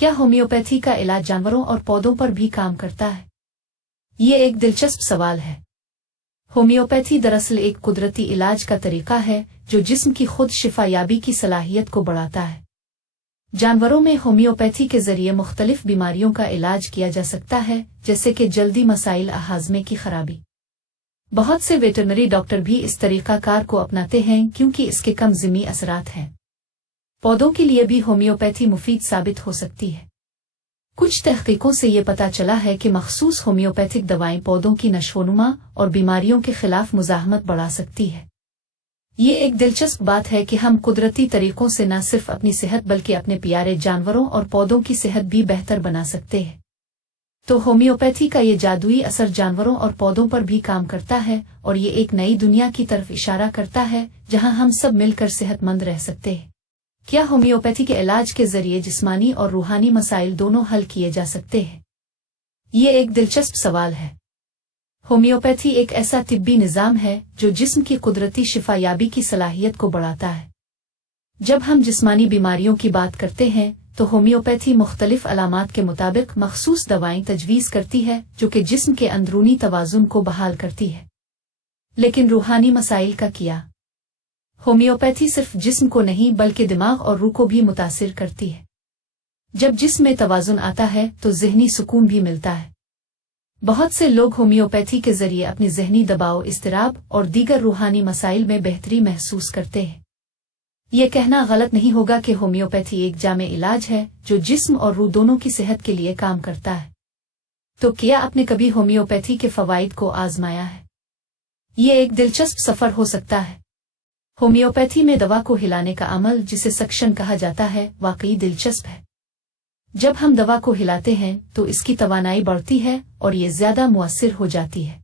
क्या होम्योपैथी का इलाज जानवरों और पौधों पर भी काम करता है? ये एक दिलचस्प सवाल है। होम्योपैथी दरअसल एक कुदरती इलाज का तरीका है जो जिस्म की खुद शिफायाबी की सलाहियत को बढ़ाता है। जानवरों में होम्योपैथी के जरिए मुख्तलिफ बीमारियों का इलाज किया जा सकता है, जैसे कि जल्दी मसाइल हाजमे की खराबी। बहुत से वेटरनरी डॉक्टर भी इस तरीकाकार को अपनाते हैं क्योंकि इसके कम ज़िमी असरात हैं। पौधों के लिए भी होम्योपैथी मुफीद साबित हो सकती है। कुछ तहकीकों से ये पता चला है कि मखसूस होम्योपैथिक दवाएं पौधों की नशोनुमा और बीमारियों के खिलाफ मुजाहमत बढ़ा सकती है। ये एक दिलचस्प बात है कि हम कुदरती तरीकों से न सिर्फ अपनी सेहत बल्कि अपने प्यारे जानवरों और पौधों की सेहत भी बेहतर बना सकते हैं। तो होम्योपैथी का ये जादुई असर जानवरों और पौधों पर भी काम करता है और ये एक नई दुनिया की तरफ इशारा करता है जहां हम सब मिलकर सेहतमंद रह सकते हैं। क्या होम्योपैथी के इलाज के जरिए जिस्मानी और रूहानी मसाइल दोनों हल किए जा सकते हैं? ये एक दिलचस्प सवाल है। होम्योपैथी एक ऐसा तिब्बी निज़ाम है जो जिस्म की कुदरती शिफायाबी की सलाहियत को बढ़ाता है। जब हम जिस्मानी बीमारियों की बात करते हैं तो होम्योपैथी मुख्तलिफ अलामात के मुताबिक मखसूस दवाएं तजवीज़ करती है जो कि जिस्म के अंदरूनी तवाज़ुन को बहाल करती है। लेकिन रूहानी मसाइल का क्या? होम्योपैथी सिर्फ जिस्म को नहीं बल्कि दिमाग और रूह को भी मुतासिर करती है। जब जिस्म में तवाज़ुन आता है तो ज़हनी सुकून भी मिलता है। बहुत से लोग होम्योपैथी के जरिए अपनी ज़हनी दबाव, इज़्तिराब और दीगर रूहानी मसाइल में बेहतरी महसूस करते हैं। ये कहना गलत नहीं होगा कि होम्योपैथी एक जामे इलाज है जो जिस्म और रूह दोनों की सेहत के लिए काम करता है। तो क्या आपने कभी होम्योपैथी के फ़वाइद को आज़माया है? ये एक दिलचस्प सफ़र हो सकता है। होम्योपैथी में दवा को हिलाने का अमल, जिसे सक्शन कहा जाता है, वाकई दिलचस्प है। जब हम दवा को हिलाते हैं तो इसकी तवानाई बढ़ती है और ये ज़्यादा मुअस्सिर हो जाती है।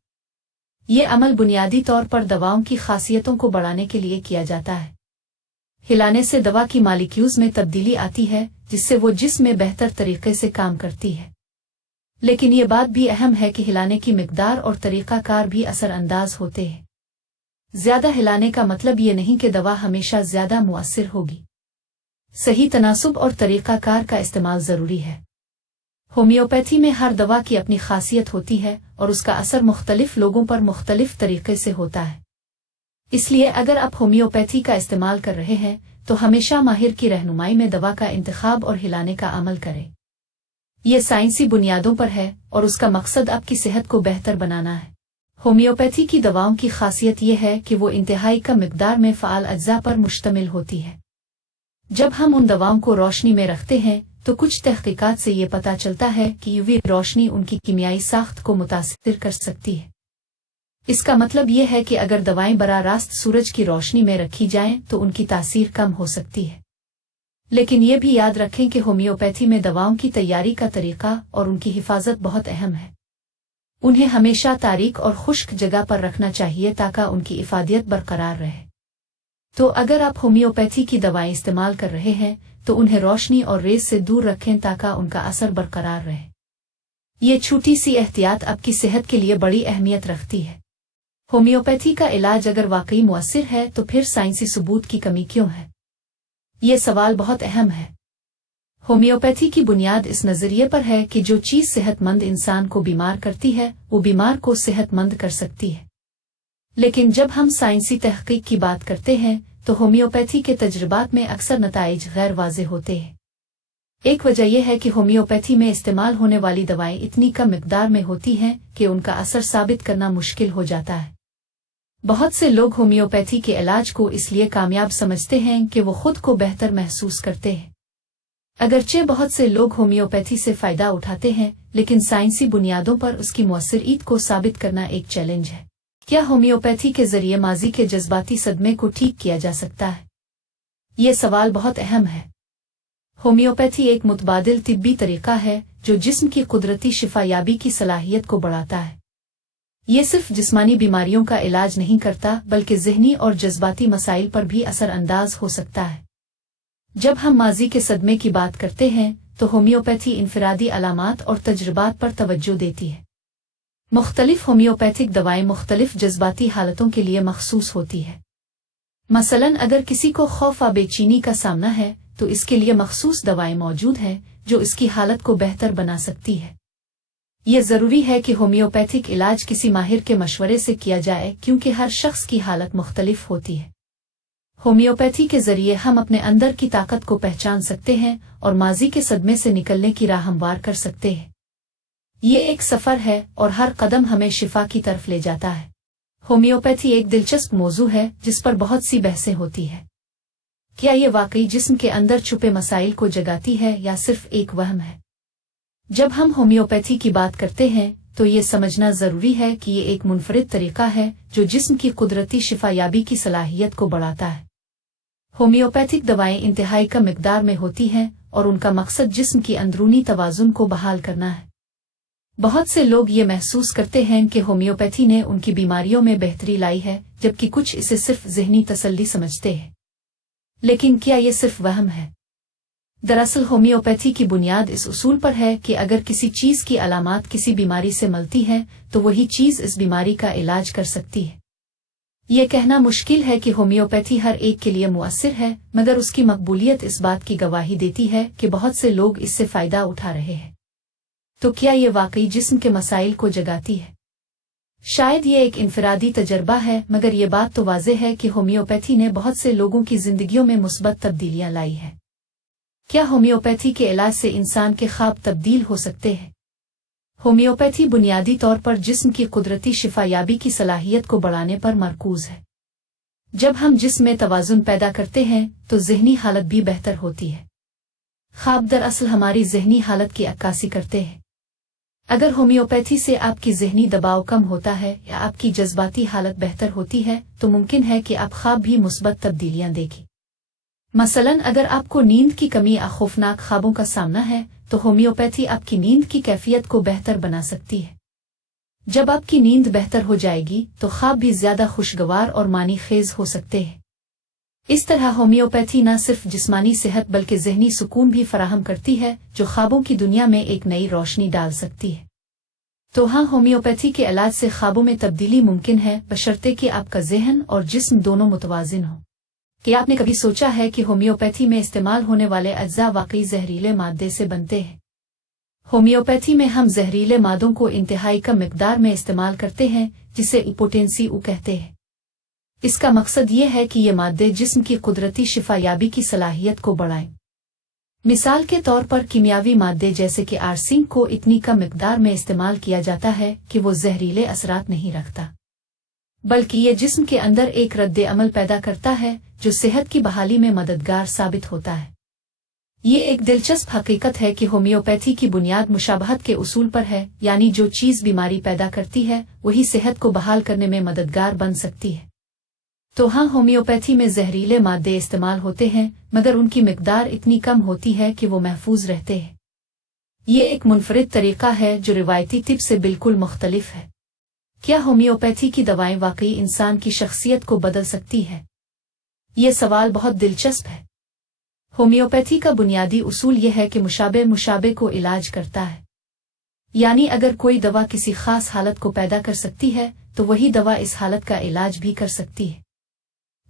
ये अमल बुनियादी तौर पर दवाओं की खासियतों को बढ़ाने के लिए किया जाता है। हिलाने से दवा की मालिक्यूल्स में तब्दीली आती है जिससे वो जिस्म में बेहतर तरीके से काम करती है। लेकिन ये बात भी अहम है कि हिलाने की मिकदार और तरीक़ाकार भी असरअंदाज होते हैं। ज़्यादा हिलाने का मतलब ये नहीं कि दवा हमेशा ज़्यादा मुअस्सिर होगी। सही तनासुब और तरीक़ाकार का इस्तेमाल ज़रूरी है। होम्योपैथी में हर दवा की अपनी खासियत होती है और उसका असर मुख्तलिफ लोगों पर मुख्तलिफ तरीके से होता है। इसलिए अगर आप होम्योपैथी का इस्तेमाल कर रहे हैं तो हमेशा माहिर की रहनुमाई में दवा का इंतखाब और हिलाने का अमल करें। ये साइंसी बुनियादों पर है और उसका मकसद आपकी सेहत को बेहतर बनाना है। होम्योपैथी की दवाओं की खासियत यह है कि वो इंतहाई कम मिकदार में फ़आल अज्जा पर मुश्तमिल होती है। जब हम उन दवाओं को रोशनी में रखते हैं तो कुछ तहकीकात से ये पता चलता है कि यूवी रोशनी उनकी कीमियाई साख्त को मुतासिर कर सकती है। इसका मतलब ये है कि अगर दवाएं बराह रास्त सूरज की रोशनी में रखी जाएं तो उनकी तासीर कम हो सकती है। लेकिन ये भी याद रखें कि होम्योपैथी में दवाओं की तैयारी का तरीका और उनकी हिफाजत बहुत अहम है। उन्हें हमेशा तारीक और खुश्क जगह पर रखना चाहिए ताकि उनकी इफादियत बरकरार रहे। तो अगर आप होम्योपैथी की दवाएं इस्तेमाल कर रहे हैं तो उन्हें रोशनी और रेज से दूर रखें ताकि उनका असर बरकरार रहे। ये छोटी सी एहतियात आपकी सेहत के लिए बड़ी अहमियत रखती है। होम्योपैथी का इलाज अगर वाकई मुअस्सिर है तो फिर साइंसी सबूत की कमी क्यों है? ये सवाल बहुत अहम है। होम्योपैथी की बुनियाद इस नज़रिए पर है कि जो चीज़ सेहतमंद इंसान को बीमार करती है वो बीमार को सेहतमंद कर सकती है। लेकिन जब हम साइंसी तहकीक की बात करते हैं तो होम्योपैथी के तजर्बात में अक्सर नताइज गैर वाज़ेह होते हैं। एक वजह यह है कि होम्योपैथी में इस्तेमाल होने वाली दवाएं इतनी कम मिकदार में होती हैं कि उनका असर साबित करना मुश्किल हो जाता है। बहुत से लोग होम्योपैथी के इलाज को इसलिए कामयाब समझते हैं कि वो खुद को बेहतर महसूस करते हैं। अगरचे बहुत से लोग होम्योपैथी से फ़ायदा उठाते हैं, लेकिन साइंसी बुनियादों पर उसकी मुअस्सिरियत को साबित करना एक चैलेंज है। क्या होम्योपैथी के जरिए माजी के जज्बाती सदमे को ठीक किया जा सकता है? ये सवाल बहुत अहम है। होम्योपैथी एक मुतबादिल तिब्बी तरीका है जो जिस्म की कुदरती शिफायाबी की सलाहियत को बढ़ाता है। ये सिर्फ जिस्मानी बीमारियों का इलाज नहीं करता बल्कि ज़हनी और जज्बाती मसाइल पर भी असरअंदाज हो सकता है। जब हम माजी के सदमे की बात करते हैं तो होम्योपैथी इनफरादी अलामात और तजर्बात पर तवज्जो देती है। मुख्तलिफ होम्योपैथिक दवाएं मुख्तलिफ जज्बाती हालतों के लिए मखसूस होती है। मसलन अगर किसी को खौफ या बेचैनी का सामना है तो इसके लिए मखसूस दवाएं मौजूद हैं जो इसकी हालत को बेहतर बना सकती है। ये ज़रूरी है कि होम्योपैथिक इलाज किसी माहिर के मशवरे से किया जाए, क्योंकि हर शख्स की हालत मुख्तलिफ होती है। होम्योपैथी के जरिए हम अपने अंदर की ताकत को पहचान सकते हैं और माजी के सदमे से निकलने की राह हमवार कर सकते हैं। ये एक सफ़र है और हर कदम हमें शिफा की तरफ ले जाता है। होम्योपैथी एक दिलचस्प मौजू है जिस पर बहुत सी बहसें होती है। क्या ये वाकई जिस्म के अंदर छुपे मसाइल को जगाती है या सिर्फ एक वहम है? जब हम होम्योपैथी की बात करते हैं तो ये समझना ज़रूरी है कि ये एक मुनफरिद तरीका है जो जिस्म की कुदरती शिफायाबी की सलाहियत को बढ़ाता है। होम्योपैथिक दवाएं इंतहाई कम मिकदार में होती हैं और उनका मकसद जिस्म की अंदरूनी तवाज़ुन को बहाल करना है। बहुत से लोग ये महसूस करते हैं कि होम्योपैथी ने उनकी बीमारियों में बेहतरी लाई है, जबकि कुछ इसे सिर्फ ज़हनी तसल्ली समझते हैं। लेकिन क्या ये सिर्फ वहम है? दरअसल होम्योपैथी की बुनियाद इस उसूल पर है कि अगर किसी चीज़ की अलामात किसी बीमारी से मिलती हैं तो वही चीज़ इस बीमारी का इलाज कर सकती है। ये कहना मुश्किल है कि होम्योपैथी हर एक के लिए मुअस्सिर है, मगर उसकी मकबूलियत इस बात की गवाही देती है कि बहुत से लोग इससे फ़ायदा उठा रहे हैं। तो क्या ये वाकई जिस्म के मसाइल को जगाती है? शायद ये एक इनफरादी तजर्बा है, मगर ये बात तो वाज़ेह है कि होम्योपैथी ने बहुत से लोगों की ज़िंदगियों में मुस्बत तब्दीलियां लाई हैं। क्या होम्योपैथी के इलाज से इंसान के ख्वाब तब्दील हो सकते हैं? होम्योपैथी बुनियादी तौर पर जिस्म की कुदरती शिफायाबी की सलाहियत को बढ़ाने पर मरकूज है। जब हम जिस्म में तवाज़ुन पैदा करते हैं तो ज़हनी हालत भी बेहतर होती है। ख्वाब दरअसल हमारी ज़हनी हालत की अक्कासी करते हैं। अगर होम्योपैथी से आपकी ज़हनी दबाव कम होता है या आपकी जज्बाती हालत बेहतर होती है तो मुमकिन है कि आप ख्वाब भी मुस्बत तब्दीलियां देखें। मसलन अगर आपको नींद की कमी या खौफनाक ख्वाबों का सामना है तो होम्योपैथी आपकी नींद की कैफियत को बेहतर बना सकती है। जब आपकी नींद बेहतर हो जाएगी तो ख्वाब भी ज़्यादा खुशगवार और मानी खेज हो सकते हैं। इस तरह होम्योपैथी न सिर्फ जिस्मानी सेहत बल्कि ज़हनी सुकून भी फराहम करती है, जो ख्वाबों की दुनिया में एक नई रोशनी डाल सकती है। तो हाँ, होम्योपैथी के इलाज से ख्वाबों में तब्दीली मुमकिन है, बशर्ते कि आपका ज़हन और जिस्म दोनों मुतवाज़िन हो। क्या आपने कभी सोचा है कि होम्योपैथी में इस्तेमाल होने वाले अज्जा वाकई जहरीले मादे से बनते हैं? होम्योपैथी में हम जहरीले मादों को इंतहाई कम मिकदार में इस्तेमाल करते हैं, जिसे इपोटेंसी कहते हैं। इसका मकसद ये है कि ये मादे जिस्म की कुदरती शिफायाबी की सलाहियत को बढ़ाएं। मिसाल के तौर पर कीमियावी मादे जैसे कि आर्सेनिक को इतनी कम मिकदार में इस्तेमाल किया जाता है कि वो जहरीले असरात नहीं रखता, बल्कि ये जिस्म के अंदर एक रद्द अमल पैदा करता है जो सेहत की बहाली में मददगार साबित होता है। ये एक दिलचस्प हकीकत है कि होम्योपैथी की बुनियाद मुशाबहत के उसूल पर है, यानी जो चीज़ बीमारी पैदा करती है वही सेहत को बहाल करने में मददगार बन सकती है। तो हाँ, होम्योपैथी में जहरीले मादे इस्तेमाल होते हैं, मगर उनकी मिकदार इतनी कम होती है कि वो महफूज रहते हैं। ये एक मुनफरिद तरीका है जो रिवायती तिब से बिल्कुल मुख्तलिफ है। क्या होम्योपैथी की दवाएं वाकई इंसान की शख्सियत को बदल सकती है? ये सवाल बहुत दिलचस्प है। होम्योपैथी का बुनियादी उसूल यह है कि मुशाबे को इलाज करता है, यानी अगर कोई दवा किसी खास हालत को पैदा कर सकती है तो वही दवा इस हालत का इलाज भी कर सकती है।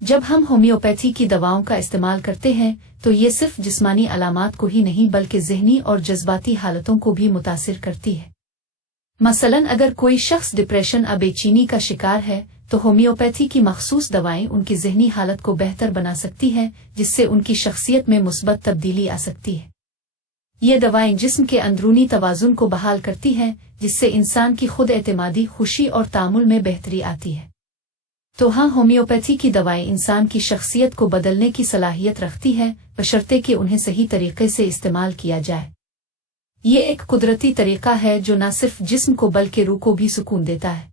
जब हम होम्योपैथी की दवाओं का इस्तेमाल करते हैं तो ये सिर्फ जिस्मानी अलामात को ही नहीं बल्कि ज़हनी और जज्बाती हालतों को भी मुतासिर करती है। मसलन अगर कोई शख्स डिप्रेशन या बेचैनी का शिकार है तो होम्योपैथी की मखसूस दवाएं उनकी ज़हनी हालत को बेहतर बना सकती हैं, जिससे उनकी शख्सियत में मुस्बत तब्दीली आ सकती है। ये दवाएं जिस्म के अंदरूनी तवाज़ुन को बहाल करती हैं, जिससे इंसान की खुद एतमादी, खुशी और तामुल में बेहतरी आती है। तो हाँ, होम्योपैथी की दवाएं इंसान की शख्सियत को बदलने की सलाहियत रखती है, बशर्ते कि उन्हें सही तरीके से इस्तेमाल किया जाए। ये एक कुदरती तरीका है जो न सिर्फ जिस्म को बल्कि रूह को भी सुकून देता है।